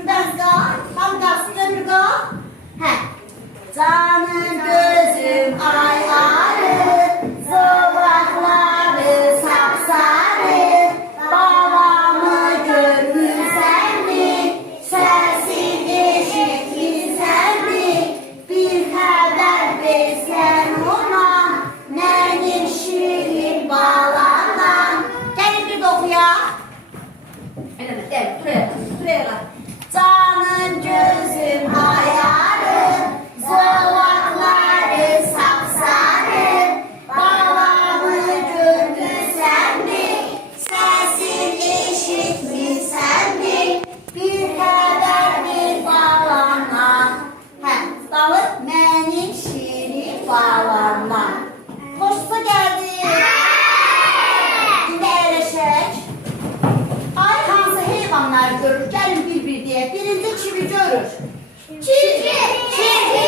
Gülbenz qal. Tam qalsın ömür qal. Hə. Canım gözüm ay arı, zolaqları sapsarı, babamı görmüsən mi, səsin eşitmisən mi, bir xəbər versən ona, mənim şirin balamdan. Gəlin bir də oxuyaq. Eləmə, gəl, buraya. Canım gözüm ayarı, zolaqları sapsarı, balamı gördüsən mi, səsin eşitmisən mi, bir xəbər bir balamdan. Hə, dalır mənim şirin balamdan. Xoşunuza gəldi? İndi əyləşək. Ay hansı heyvanlar görür? Gəlin bir-bir deyə. Birinci kimi görür. Çirkin.